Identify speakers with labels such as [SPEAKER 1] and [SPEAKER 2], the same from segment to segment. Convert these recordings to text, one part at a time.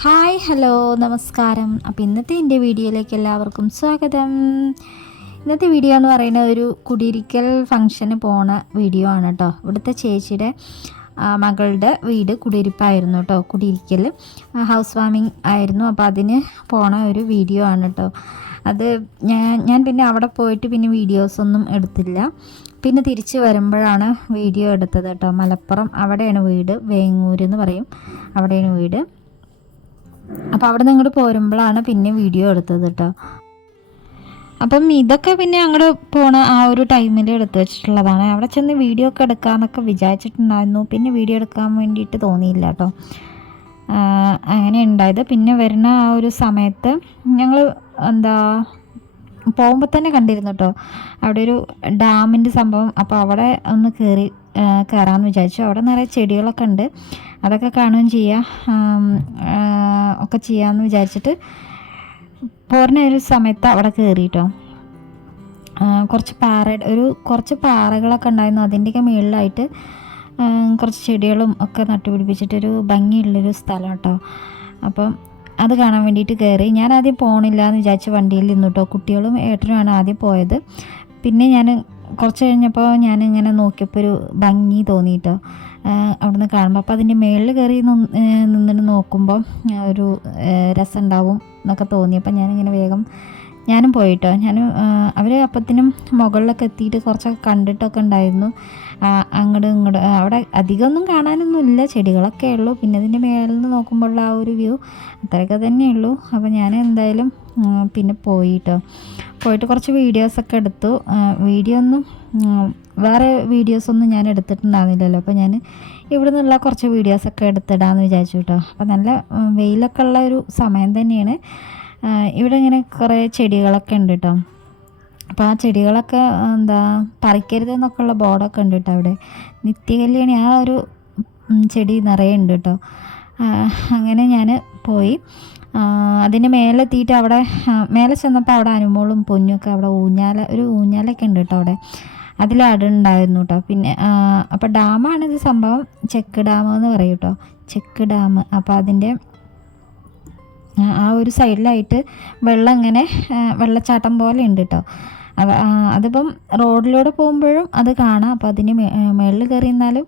[SPEAKER 1] Hi hello നമസ്കാരം. അപ്പോൾ ഇന്നത്തെ എന്റെ വീഡിയോയിലേക്ക് എല്ലാവർക്കും സ്വാഗതം. ഇന്നത്തെ വീഡിയോ എന്ന് പറയുന്നത് ഒരു കുടിയിരിക്കൽ ഫംഗ്ഷന് പോണ വീഡിയോ ആണ് കേട്ടോ ഇവിടുത്തെ ചേച്ചിയുടെ മകളുടെ വീട് കുടിയിരിപ്പായിരുന്നു കേട്ടോ കുടിയിരിക്കൽ. ഹൗസ് വാമിങ് ആയിരുന്നു. അപ്പോൾ അതിന് പോണ ഒരു വീഡിയോ ആണ് കേട്ടോ അത് ഞാൻ ഞാൻ പിന്നെ അവിടെ പോയിട്ട് പിന്നെ വീഡിയോസൊന്നും എടുത്തില്ല. പിന്നെ തിരിച്ച് വരുമ്പോഴാണ് വീഡിയോ എടുത്തത് കേട്ടോ മലപ്പുറം അവിടെയാണ് വീട്. വേങ്ങൂർ എന്ന് പറയും. അവിടെയാണ് വീട്. അപ്പോൾ അവിടെ ഇങ്ങോട്ട് പോരുമ്പോഴാണ് പിന്നെ വീഡിയോ എടുത്തത് കേട്ടോ അപ്പം ഇതൊക്കെ പിന്നെ അങ്ങോട്ട് പോണ ആ ഒരു ടൈമിൽ എടുത്തു വെച്ചിട്ടുള്ളതാണ്. അവിടെ ചെന്ന് വീഡിയോ ഒക്കെ എടുക്കാമെന്നൊക്കെ വിചാരിച്ചിട്ടുണ്ടായിരുന്നു. പിന്നെ വീഡിയോ എടുക്കാൻ വേണ്ടിയിട്ട് തോന്നിയില്ല കേട്ടോ അങ്ങനെ ഉണ്ടായത്. പിന്നെ വരുന്ന ആ ഒരു സമയത്ത് ഞങ്ങൾ എന്താ പോകുമ്പോൾ തന്നെ കണ്ടിരുന്നു കേട്ടോ അവിടെ ഒരു ഡാമിന്റെ സംഭവം. അപ്പോൾ അവിടെ ഒന്ന് കയറി കയറാമെന്ന് വിചാരിച്ചു. അവിടെ നിറയെ ചെടികളൊക്കെ ഉണ്ട്. അതൊക്കെ കാണുകയും ചെയ്യാം. ആം, ആ, ഒക്കെ ചെയ്യാമെന്ന് വിചാരിച്ചിട്ട് പോരണ ഒരു സമയത്ത് അവിടെ കയറിയിട്ടോ കുറച്ച് പാറ ഒരു കുറച്ച് പാറകളൊക്കെ ഉണ്ടായിരുന്നു. അതിന്റെയൊക്കെ മുകളിലായിട്ട് കുറച്ച് ചെടികളും ഒക്കെ നട്ടുപിടിപ്പിച്ചിട്ടൊരു ഭംഗിയുള്ളൊരു സ്ഥലം കേട്ടോ അപ്പം അത് കാണാൻ വേണ്ടിയിട്ട് കയറി ഞാൻ ആദ്യം പോകണില്ല എന്ന് വിചാരിച്ച് വണ്ടിയിൽ നിന്നു കേട്ടോ കുട്ടികളും ഏട്ടനുമാണ് ആദ്യം പോയത്. പിന്നെ ഞാൻ കുറച്ച് കഴിഞ്ഞപ്പോൾ ഞാൻ ഇങ്ങനെ നോക്കിയപ്പോൾ ഒരു ഭംഗി തോന്നിയിട്ടോ അവിടുന്ന് കാണുമ്പോൾ അപ്പോൾ അതിന്റെ മേളിൽ കയറി നിന്ന്- നിന്നിട്ട് നോക്കുമ്പോൾ ഒരു രസം ഉണ്ടാവും എന്നൊക്കെ അപ്പം ഞാനിങ്ങനെ വേഗം ഞാനും പോയിട്ടോ. ഞാൻ അവർ അപ്പത്തിനും മുകളിലൊക്കെ എത്തിയിട്ട് കുറച്ചൊക്കെ കണ്ടിട്ടൊക്കെ ഉണ്ടായിരുന്നു. അങ്ങോട്ട് ഇങ്ങോട്ട് അവിടെ അധികമൊന്നും കാണാനൊന്നും ഇല്ല. ചെടികളൊക്കെ ഉള്ളൂ. പിന്നെ അതിന്റെ മേളിൽ നിന്ന് നോക്കുമ്പോഴുള്ള ആ ഒരു വ്യൂ അത്രയൊക്കെ തന്നെ ഉള്ളൂ. അപ്പോൾ ഞാൻ എന്തായാലും പിന്നെ പോയിട്ടോ. പോയിട്ട് കുറച്ച് വീഡിയോസൊക്കെ എടുത്തു. വീഡിയോ ഒന്നും വേറെ വീഡിയോസൊന്നും ഞാൻ എടുത്തിട്ടുണ്ടാകുന്നില്ലല്ലോ അപ്പോൾ ഞാൻ ഇവിടെ നിന്നുള്ള കുറച്ച് വീഡിയോസൊക്കെ എടുത്തിടാമെന്ന് വിചാരിച്ചു കേട്ടോ അപ്പോൾ നല്ല വെയിലൊക്കെ ഉള്ള ഒരു സമയം തന്നെയാണ്. ഇവിടെ ഇങ്ങനെ കുറേ ചെടികളൊക്കെ ഉണ്ട് കേട്ടോ അപ്പോൾ ആ ചെടികളൊക്കെ എന്താ പറിക്കരുത് എന്നൊക്കെ ഉള്ള ബോർഡൊക്കെ ഉണ്ട് കേട്ടോ അവിടെ. നിത്യകല്യാണി ആ ഒരു ചെടി നിറയെ ഉണ്ട് കേട്ടോ അങ്ങനെ ഞാൻ പോയി. അതിന് മേലെത്തിയിട്ട് അവിടെ മേലെ ചെന്നപ്പോൾ അവിടെ അനുമോളും പൊന്നൊക്കെ അവിടെ ഊഞ്ഞാല ഒരു ഊഞ്ഞാലൊക്കെ ഉണ്ട് കേട്ടോ അവിടെ. അതിലാടുണ്ടായിരുന്നു കേട്ടോ പിന്നെ അപ്പോൾ ഡാമാണ് ഇത് സംഭവം. ചെക്ക് ഡാം എന്ന് പറയും കേട്ടോ ചെക്ക് ഡാം അപ്പോൾ അതിന്റെ ആ, ഒരു സൈഡിലായിട്ട് വെള്ളം ഇങ്ങനെ വെള്ളച്ചാട്ടം പോലെ ഉണ്ട് കേട്ടോ അതിപ്പം റോഡിലൂടെ പോകുമ്പോഴും അത് കാണാം. അപ്പോൾ അതിന് മുകളിൽ കയറി നിന്നാലും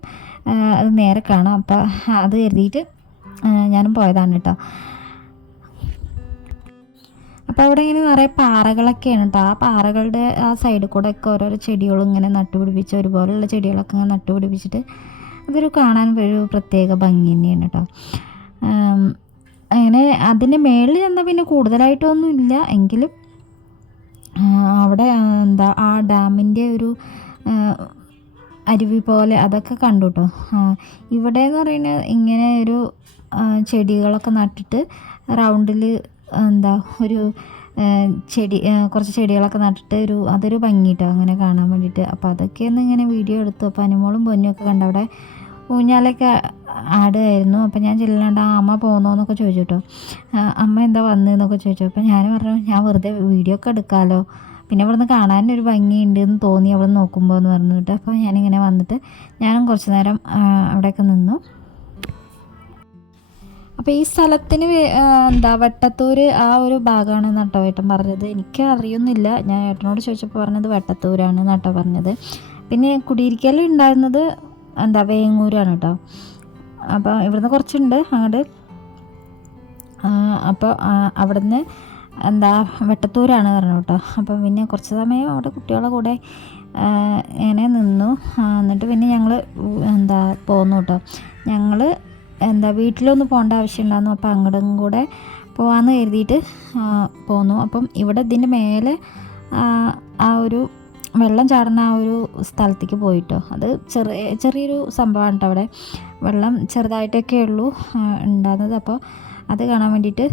[SPEAKER 1] അത് നേരെ കാണാം. അപ്പോൾ അത് കരുതിയിട്ട് ഞാനും പോയതാണ് കേട്ടോ അപ്പോൾ അവിടെ ഇങ്ങനെ നിറയെ പാറകളൊക്കെയാണ് കേട്ടോ ആ പാറകളുടെ ആ സൈഡിൽ കൂടെ ഒക്കെ ഓരോരോ ചെടികളും ഇങ്ങനെ നട്ടുപിടിപ്പിച്ച് ഒരുപോലെയുള്ള ചെടികളൊക്കെ ഇങ്ങനെ നട്ടുപിടിപ്പിച്ചിട്ട് അതൊരു കാണാൻ ഒരു പ്രത്യേക ഭംഗി തന്നെയാണ് കേട്ടോ അങ്ങനെ അതിന്റെ മേളിൽ ചെന്നാൽ പിന്നെ കൂടുതലായിട്ടൊന്നും ഇല്ല. എങ്കിലും അവിടെ എന്താ ആ ഡാമിന്റെ ഒരു അരുവി പോലെ അതൊക്കെ കണ്ടു കേട്ടോ ഇവിടെ എന്ന് പറയുന്നത് ഇങ്ങനെ ഒരു ചെടികളൊക്കെ നട്ടിട്ട് റൗണ്ടിൽ എന്താ ഒരു ചെടി കുറച്ച് ചെടികളൊക്കെ നട്ടിട്ട് ഒരു അതൊരു ഭംഗി കേട്ടോ അങ്ങനെ കാണാൻ വേണ്ടിയിട്ട്. അപ്പോൾ അതൊക്കെ ഒന്ന് ഇങ്ങനെ വീഡിയോ എടുത്തു. അപ്പോൾ അനുമോളും പൊന്നും ഒക്കെ കണ്ടു അവിടെ ഊഞ്ഞാലൊക്കെ ആടുമായിരുന്നു അപ്പോൾ ഞാൻ ചെല്ലാണ്ട് ആ അമ്മ പോകുന്നോന്നൊക്കെ ചോദിച്ചു കേട്ടോ അമ്മ എന്താ വന്നതെന്നൊക്കെ ചോദിച്ചു അപ്പോൾ ഞാൻ പറഞ്ഞു ഞാൻ വെറുതെ വീഡിയോ ഒക്കെ എടുക്കാമല്ലോ പിന്നെ ഇവിടുന്ന് കാണാനൊരു ഭംഗിയുണ്ട് എന്ന് തോന്നി അവിടെ നോക്കുമ്പോൾ എന്ന് പറഞ്ഞിട്ട് അപ്പോൾ ഞാനിങ്ങനെ വന്നിട്ട് ഞാനും കുറച്ച് നേരം അവിടെയൊക്കെ നിന്നു. അപ്പോൾ ഈ സ്ഥലത്തിന് എന്താ വെട്ടത്തൂർ ആ ഒരു ഭാഗമാണ് നട്ടോ ഏട്ടൻ പറഞ്ഞത്. എനിക്ക് അറിയുന്നില്ല ഞാൻ ഏട്ടനോട് ചോദിച്ചപ്പോൾ പറഞ്ഞത് വെട്ടത്തൂരാണ് നട്ടോ പറഞ്ഞത്. പിന്നെ കുടിയിരിക്കൽ ഉണ്ടായിരുന്നത് എന്താ വേങ്ങൂരാണ് കേട്ടോ അപ്പോൾ ഇവിടുന്ന് കുറച്ചുണ്ട് അങ്ങോട്ട് അപ്പോൾ അവിടുന്ന് എന്താ വെട്ടത്തൂരാണ് പറഞ്ഞു കേട്ടോ അപ്പം പിന്നെ കുറച്ച് സമയം അവിടെ കുട്ടികളുടെ കൂടെ ഇങ്ങനെ നിന്നു. എന്നിട്ട് പിന്നെ ഞങ്ങൾ എന്താ പോന്നു കേട്ടോ ഞങ്ങൾ എന്താ വീട്ടിലൊന്നും പോകേണ്ട ആവശ്യമുണ്ടായിരുന്നു അപ്പോൾ അങ്ങോട്ടും കൂടെ പോകാമെന്ന് കരുതിയിട്ട് പോന്നു. അപ്പം ഇവിടെ ഇതിന്റെ മേലെ ആ, ഒരു വെള്ളം ചാടുന്ന ആ ഒരു സ്ഥലത്തേക്ക് പോയിട്ടോ. അത് ചെറിയ ചെറിയൊരു സംഭവമാണ് കേട്ടോ അവിടെ. വെള്ളം ചെറുതായിട്ടൊക്കെ ഉള്ളൂ ഉണ്ടാകുന്നത്. അപ്പോൾ അത് കാണാൻ വേണ്ടിയിട്ട്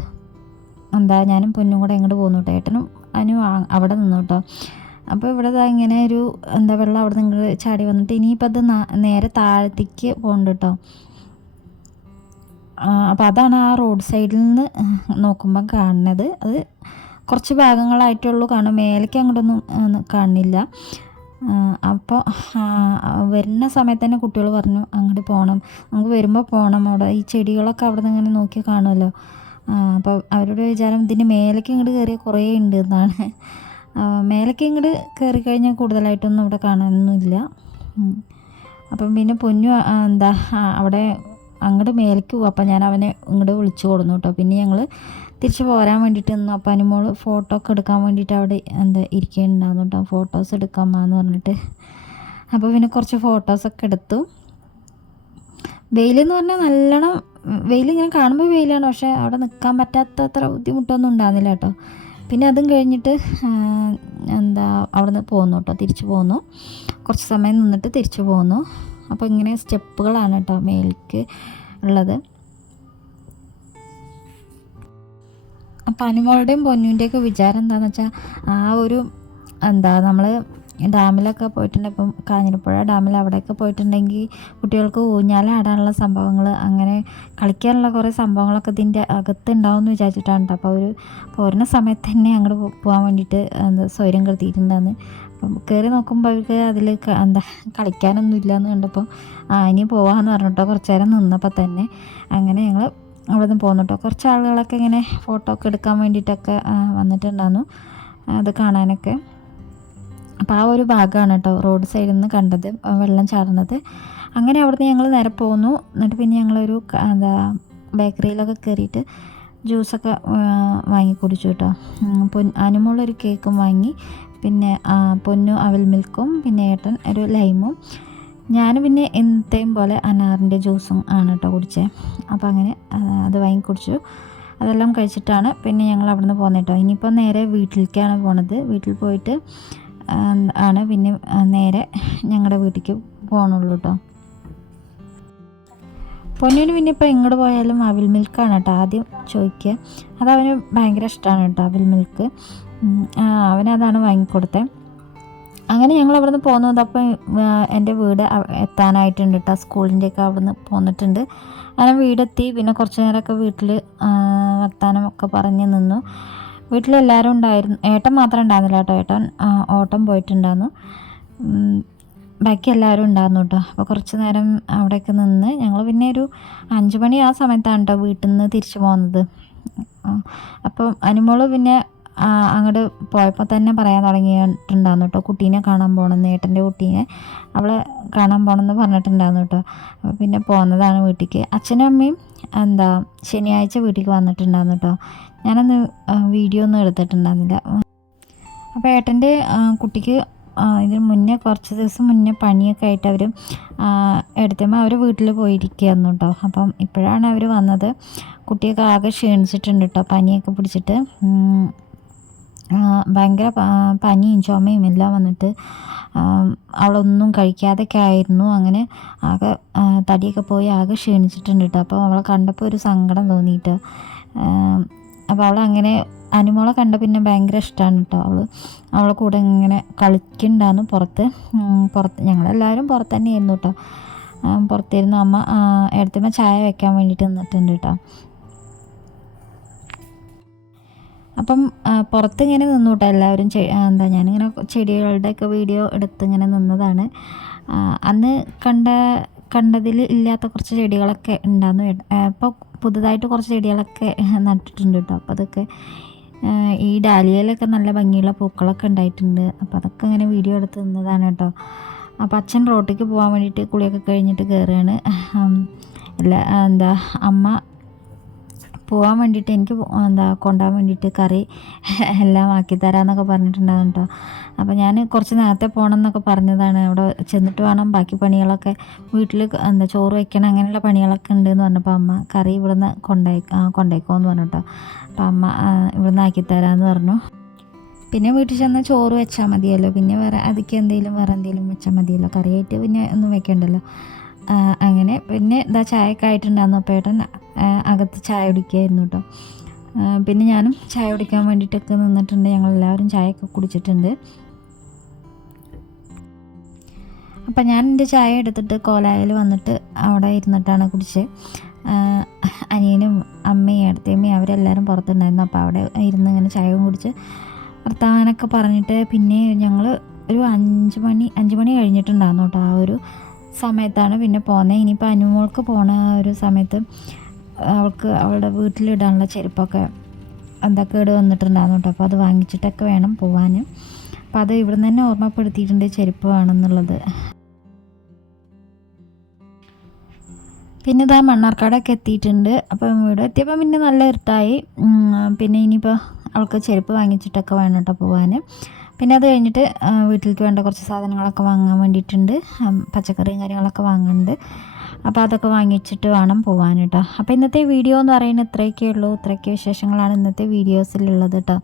[SPEAKER 1] എന്താ ഞാനും പൊന്നും കൂടെ ഇങ്ങോട്ട് പോന്നു കേട്ടോ ഏട്ടനും അനു അവിടെ നിന്നു കേട്ടോ അപ്പോൾ ഇവിടെ ഇങ്ങനെ ഒരു എന്താ വെള്ളം അവിടെ നിങ്ങൾ ചാടി വന്നിട്ട് ഇനിയിപ്പോൾ അത് നേരെ താഴത്തേക്ക് പോകുന്നുണ്ട് കേട്ടോ അപ്പോൾ അതാണ് ആ റോഡ് സൈഡിൽ നിന്ന് നോക്കുമ്പം കാണുന്നത്. അത് കുറച്ച് ഭാഗങ്ങളായിട്ടുള്ളൂ. കാണും മേലേക്ക് അങ്ങോട്ടൊന്നും കാണില്ല അപ്പോൾ വരുന്ന സമയത്ത് തന്നെ കുട്ടികൾ പറഞ്ഞു അങ്ങോട്ട് പോകണം നമുക്ക് വരുമ്പോൾ പോകണം അവിടെ ഈ ചെടികളൊക്കെ അവിടെ നിന്ന് ഇങ്ങനെ നോക്കി കാണുമല്ലോ. അപ്പോൾ അവരുടെ വിചാരം ഇതിന് മേലേക്ക് ഇങ്ങോട്ട് കയറിയ കുറേ ഉണ്ട് എന്നാണ്. മേലേക്ക് ഇങ്ങോട്ട് കയറി കഴിഞ്ഞാൽ കൂടുതലായിട്ടൊന്നും ഇവിടെ കാണാനൊന്നുമില്ല. അപ്പം പിന്നെ പൊന്നു എന്താ അവിടെ അങ്ങോട്ട് മേലേക്ക് പോകും അപ്പം ഞാൻ അവനെ ഇങ്ങോട്ട് വിളിച്ചു കൊടുന്നു കേട്ടോ. പിന്നെ ഞങ്ങൾ തിരിച്ച് പോരാൻ വേണ്ടിയിട്ട് നിന്നു. അപ്പം അനുമോൾ ഫോട്ടോ ഒക്കെ എടുക്കാൻ വേണ്ടിയിട്ട് അവിടെ എന്താ ഇരിക്കുന്നുണ്ടായിരുന്നു കേട്ടോ. ഫോട്ടോസ് എടുക്കാമെന്ന് പറഞ്ഞിട്ട്. അപ്പോൾ പിന്നെ കുറച്ച് ഫോട്ടോസൊക്കെ എടുത്തു. വെയിലെന്ന് പറഞ്ഞാൽ നല്ലോണം വെയിൽ ഇങ്ങനെ കാണുമ്പോൾ വെയിലാണ്. പക്ഷേ അവിടെ നിൽക്കാൻ പറ്റാത്ത അത്ര ബുദ്ധിമുട്ടൊന്നും ഉണ്ടാകുന്നില്ല കേട്ടോ. പിന്നെ അതും കഴിഞ്ഞിട്ട് എന്താ അവിടെ നിന്ന് പോന്നു കേട്ടോ. തിരിച്ചു പോന്നു. കുറച്ച് സമയം നിന്നിട്ട് തിരിച്ചു പോന്നു. അപ്പോൾ ഇങ്ങനെ സ്റ്റെപ്പുകളാണ് കേട്ടോ മേലേക്ക് ഉള്ളത്. അപ്പം അനുമോളുടെയും പൊന്നുവിന്റെയൊക്കെ വിചാരം എന്താണെന്ന് വെച്ചാൽ ആ ഒരു എന്താ നമ്മൾ ഡാമിലൊക്കെ പോയിട്ടുണ്ട് ഇപ്പം കാഞ്ഞിരപ്പുഴ ഡാമിൽ അവിടെയൊക്കെ പോയിട്ടുണ്ടെങ്കിൽ കുട്ടികൾക്ക് ഊഞ്ഞാലാടാനുള്ള സംഭവങ്ങൾ അങ്ങനെ കളിക്കാനുള്ള കുറേ സംഭവങ്ങളൊക്കെ ഇതിന്റെ അകത്ത് ഉണ്ടാവുമെന്ന് വിചാരിച്ചിട്ടാണ് അപ്പോൾ അവർ പോരുന്ന സമയത്ത് തന്നെ അങ്ങോട്ട് പോകാൻ വേണ്ടിയിട്ട് എന്താ സ്വയം കരുതിയിട്ടുണ്ടെന്ന് അപ്പം കയറി നോക്കുമ്പോൾ അവർക്ക് അതിൽ എന്താ കളിക്കാനൊന്നും ഇല്ലയെന്ന് കണ്ടപ്പോൾ ആ ഇനി പോവാമെന്ന് പറഞ്ഞിട്ടോ കുറച്ച് നേരം നിന്നപ്പോൾ തന്നെ. അങ്ങനെ ഞങ്ങൾ അവിടെ നിന്ന് കേട്ടോ. കുറച്ച് ആളുകളൊക്കെ ഇങ്ങനെ ഫോട്ടോ ഒക്കെ എടുക്കാൻ വേണ്ടിയിട്ടൊക്കെ വന്നിട്ടുണ്ടായിരുന്നു അത് കാണാനൊക്കെ. അപ്പോൾ ആ ഒരു ഭാഗമാണ് കേട്ടോ റോഡ് സൈഡിൽ നിന്ന് കണ്ടത് വെള്ളം ചാടുന്നത്. അങ്ങനെ അവിടുന്ന് ഞങ്ങൾ നേരെ പോന്നു. എന്നിട്ട് പിന്നെ ഞങ്ങളൊരു എന്താ ബേക്കറിയിലൊക്കെ കയറിയിട്ട് ജ്യൂസൊക്കെ വാങ്ങി കുടിച്ചു കേട്ടോ. പൊൻ അനുമുള്ളൊരു കേക്കും വാങ്ങി. പിന്നെ പൊന്നു അവൽ മിൽക്കും പിന്നെ ഏട്ടൻ ഒരു ലൈമും. ഞാൻ പിന്നെ എന്തേം പോലെ അനാറിന്റെ ജ്യൂസും ആണ് കേട്ടോ കുടിച്ചത് അപ്പോൾ അങ്ങനെ അത് വാങ്ങി കുടിച്ചു. അതെല്ലാം കഴിച്ചിട്ടാണ് പിന്നെ ഞങ്ങൾ അവിടെ നിന്ന് പോകുന്നത് കേട്ടോ. ഇനിയിപ്പോൾ നേരെ വീട്ടിലേക്കാണ് പോണത്. വീട്ടിൽ പോയിട്ട് ആണ്. പിന്നെ നേരെ ഞങ്ങളുടെ വീട്ടിലേക്ക് പോകണുള്ളൂ കേട്ടോ പൊന്നിന് പിന്നെ ഇപ്പോൾ എങ്ങോട്ട് പോയാലും അവിൽ മിൽക്കാണ് കേട്ടോ ആദ്യം ചോദിക്കുക അത് അവന് ഭയങ്കര ഇഷ്ടമാണ് കേട്ടോ അവിൽ മിൽക്ക്. അവനതാണ് വാങ്ങിക്കൊടുത്തത് അങ്ങനെ ഞങ്ങൾ അവിടുന്ന് പോകുന്നത് അപ്പോൾ എന്റെ വീട് എത്താനായിട്ടുണ്ട് കേട്ടോ സ്കൂളിന്റെയൊക്കെ അവിടുന്ന് പോന്നിട്ടുണ്ട്. അങ്ങനെ വീടെത്തി. പിന്നെ കുറച്ച് നേരമൊക്കെ വീട്ടിൽ വർത്തമാനമൊക്കെ പറഞ്ഞ് നിന്നു. വീട്ടിലെല്ലാവരും ഉണ്ടായിരുന്നു. ഏട്ടൻ മാത്രം ഉണ്ടായിരുന്നില്ല കേട്ടോ. ഏട്ടൻ ഓട്ടം പോയിട്ടുണ്ടായിരുന്നു. ബാക്കി എല്ലാവരും ഉണ്ടായിരുന്നു കേട്ടോ. അപ്പോൾ കുറച്ച് നേരം അവിടെയൊക്കെ നിന്ന് ഞങ്ങൾ പിന്നെ ഒരു അഞ്ച് മണി ആ സമയത്താണ് കേട്ടോ വീട്ടിൽ നിന്ന് തിരിച്ചു പോകുന്നത് അപ്പം അനുമോൾ പിന്നെ അങ്ങോട്ട് പോയപ്പോൾ തന്നെ പറയാൻ തുടങ്ങിയിട്ടുണ്ടായിരുന്നു കേട്ടോ. കുട്ടീനെ കാണാൻ പോകണമെന്ന് ഏട്ടന്റെ കുട്ടീനെ അവളെ കാണാൻ പോകണമെന്ന് പറഞ്ഞിട്ടുണ്ടായിരുന്നു കേട്ടോ. അപ്പോൾ പിന്നെ പോകുന്നതാണ് വീട്ടിലേക്ക് അച്ഛനും അമ്മയും എന്താ ശനിയാഴ്ച വീട്ടിലേക്ക് വന്നിട്ടുണ്ടായിരുന്നു കേട്ടോ. ഞാനന്ന് വീഡിയോ ഒന്നും എടുത്തിട്ടുണ്ടായിരുന്നില്ല. അപ്പോൾ ഏട്ടന്റെ കുട്ടിക്ക് ഇതിന് മുന്നേ കുറച്ച് ദിവസം മുന്നേ പണിയൊക്കെ ആയിട്ട് അവർ എടുത്തപ്പോൾ അവർ വീട്ടിൽ പോയിരിക്കുകയായിരുന്നു കേട്ടോ അപ്പം ഇപ്പോഴാണ് അവർ വന്നത്. കുട്ടിയൊക്കെ ആകെ ക്ഷീണിച്ചിട്ടുണ്ട് കേട്ടോ പനിയൊക്കെ പിടിച്ചിട്ട്. ഭയങ്കര പനിയും ചുമയും എല്ലാം വന്നിട്ട് അവളൊന്നും കഴിക്കാതൊക്കെ ആയിരുന്നു. അങ്ങനെ ആകെ തടിയൊക്കെ പോയി ആകെ ക്ഷീണിച്ചിട്ടുണ്ട് കേട്ടോ അപ്പോൾ അവളെ കണ്ടപ്പോൾ ഒരു സങ്കടം തോന്നിയിട്ട് അപ്പോൾ അവൾ അങ്ങനെ അനുമോളെ കണ്ട പിന്നെ ഭയങ്കര ഇഷ്ടമാണ് കേട്ടോ അവൾ അവളെ കൂടെ ഇങ്ങനെ കളിക്കണ്ടാന്ന് പുറത്ത്. പുറത്ത് ഞങ്ങളെല്ലാവരും പുറത്ത് തന്നെയായിരുന്നു കേട്ടോ പുറത്തിരുന്ന് അമ്മ എടുത്തമ്മ ചായ വെക്കാൻ വേണ്ടിയിട്ട് നിന്നിട്ടുണ്ട് കേട്ടോ അപ്പം പുറത്ത് ഇങ്ങനെ നിന്നു കേട്ടോ എല്ലാവരും എന്താ ഞാനിങ്ങനെ ചെടികളുടെയൊക്കെ വീഡിയോ എടുത്ത് ഇങ്ങനെ നിന്നതാണ്. അന്ന് കണ്ട കണ്ടതിൽ ഇല്ലാത്ത കുറച്ച് ചെടികളൊക്കെ ഉണ്ടായിരുന്നു. ഇപ്പോൾ പുതുതായിട്ട് കുറച്ച് ചെടികളൊക്കെ നട്ടിട്ടുണ്ട് കേട്ടോ. അപ്പോൾ അതൊക്കെ ഈ ഡാലിയയിലൊക്കെ നല്ല ഭംഗിയുള്ള പൂക്കളൊക്കെ ഉണ്ടായിട്ടുണ്ട്. അപ്പോൾ അതൊക്കെ ഇങ്ങനെ വീഡിയോ എടുത്ത് നിന്നതാണ് കേട്ടോ. അപ്പോൾ അച്ഛൻ റോട്ടിലേക്ക് പോകാൻ വേണ്ടിയിട്ട് കുളിയൊക്കെ കഴിഞ്ഞിട്ട് കയറുകയാണ് എല്ലാ എന്താ അമ്മ പോകാൻ വേണ്ടിയിട്ട് എനിക്ക് എന്താ കൊണ്ടുപോകാൻ വേണ്ടിയിട്ട് കറി എല്ലാം ആക്കി തരാമെന്നൊക്കെ പറഞ്ഞിട്ടുണ്ടാകും കേട്ടോ അപ്പോൾ ഞാൻ കുറച്ച് നേരത്തെ പോകണം എന്നൊക്കെ പറഞ്ഞതാണ്. അവിടെ ചെന്നിട്ട് വേണം ബാക്കി പണികളൊക്കെ. വീട്ടിൽ എന്താ ചോറ് വയ്ക്കണം അങ്ങനെയുള്ള പണികളൊക്കെ ഉണ്ടെന്ന് പറഞ്ഞപ്പോൾ അമ്മ കറി ഇവിടുന്ന് കൊണ്ടുപോയി കൊണ്ടുപോയിക്കോന്ന് പറഞ്ഞു കേട്ടോ അപ്പോൾ അമ്മ ഇവിടുന്ന് ആക്കി തരാമെന്ന് പറഞ്ഞു. പിന്നെ വീട്ടിൽ ചെന്ന് ചോറ് വെച്ചാൽ മതിയല്ലോ. പിന്നെ വേറെ അതിക്ക് എന്തെങ്കിലും വേറെ എന്തെങ്കിലും വെച്ചാൽ മതിയല്ലോ. കറിയായിട്ട് പിന്നെ ഒന്നും വെക്കണ്ടല്ലോ. അങ്ങനെ. പിന്നെ ഇതാ ചായയൊക്കെ ആയിട്ടുണ്ടായിരുന്നു. അപ്പോൾ ഏട്ടൻ അകത്ത് ചായ കുടിക്കുകയായിരുന്നു കേട്ടോ. പിന്നെ ഞാനും ചായ കുടിക്കാൻ വേണ്ടിയിട്ടൊക്കെ നിന്നിട്ടുണ്ട്. ഞങ്ങൾ എല്ലാവരും ചായയൊക്കെ കുടിച്ചിട്ടുണ്ട്. അപ്പം ഞാൻ എന്റെ ചായ എടുത്തിട്ട് കോലായിൽ വന്നിട്ട് അവിടെ ഇരുന്നിട്ടാണ് കുടിച്ച്. അനിയനും അമ്മയും അടുത്തമ്മയും അവരെല്ലാവരും പുറത്തുണ്ടായിരുന്നു. അപ്പോൾ അവിടെ ഇരുന്ന് ഇങ്ങനെ ചായയും കുടിച്ച് വർത്തമാനമൊക്കെ പറഞ്ഞിട്ട് പിന്നെ ഞങ്ങൾ ഒരു അഞ്ച് മണി അഞ്ച് മണി കഴിഞ്ഞിട്ടുണ്ടായിരുന്നു കേട്ടോ ആ ഒരു സമയത്താണ് പിന്നെ പോകുന്നത് ഇനിയിപ്പോൾ അനുമോൾക്ക് പോണ ഒരു സമയത്ത് അവൾക്ക് അവളുടെ വീട്ടിലിടാനുള്ള ചെരുപ്പൊക്കെ എന്താ കേട് വന്നിട്ടുണ്ടായിരുന്നു കേട്ടോ. അപ്പോൾ അത് വാങ്ങിച്ചിട്ടൊക്കെ വേണം പോവാൻ അപ്പോൾ അത് ഇവിടെ നിന്ന് തന്നെ ഓർമ്മപ്പെടുത്തിയിട്ടുണ്ട് ചെരുപ്പ് വേണമെന്നുള്ളത്. പിന്നെ ഇതാ മണ്ണാർക്കാടൊക്കെ എത്തിയിട്ടുണ്ട്. അപ്പം ഇവിടെ എത്തിയപ്പോൾ പിന്നെ നല്ല ഇരുട്ടായി. പിന്നെ ഇനിയിപ്പോൾ അവൾക്ക് ചെരുപ്പ് വാങ്ങിച്ചിട്ടൊക്കെ വേണം കേട്ടോ പോകാൻ പിന്നെ അത് കഴിഞ്ഞിട്ട് വീട്ടിലേക്ക് വേണ്ട കുറച്ച് സാധനങ്ങളൊക്കെ വാങ്ങാൻ വേണ്ടിയിട്ടുണ്ട്. പച്ചക്കറിയും കാര്യങ്ങളൊക്കെ വാങ്ങുന്നുണ്ട്. അപ്പോൾ അതൊക്കെ വാങ്ങിച്ചിട്ട് വേണം പോകാൻ കേട്ടോ. അപ്പോൾ ഇന്നത്തെ വീഡിയോ എന്ന് പറയുന്നത് ഇത്രയൊക്കെ ഉള്ളൂ. ഇത്രയൊക്കെ വിശേഷങ്ങളാണ് ഇന്നത്തെ വീഡിയോസിലുള്ളത് കേട്ടോ.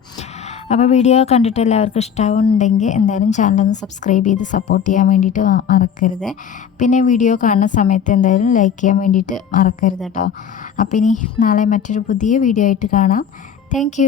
[SPEAKER 1] അപ്പോൾ വീഡിയോ കണ്ടിട്ട് എല്ലാവർക്കും ഇഷ്ടമാവുന്നുണ്ടെങ്കിൽ എന്തായാലും ചാനലൊന്ന് സബ്സ്ക്രൈബ് ചെയ്ത് സപ്പോർട്ട് ചെയ്യാൻ വേണ്ടിയിട്ട് മറക്കരുത്. പിന്നെ വീഡിയോ കാണുന്ന സമയത്ത് എന്തായാലും ലൈക്ക് ചെയ്യാൻ വേണ്ടിയിട്ട് മറക്കരുത് കേട്ടോ. അപ്പോൾ ഇനി നാളെ മറ്റൊരു പുതിയ വീഡിയോ ആയിട്ട് കാണാം. താങ്ക്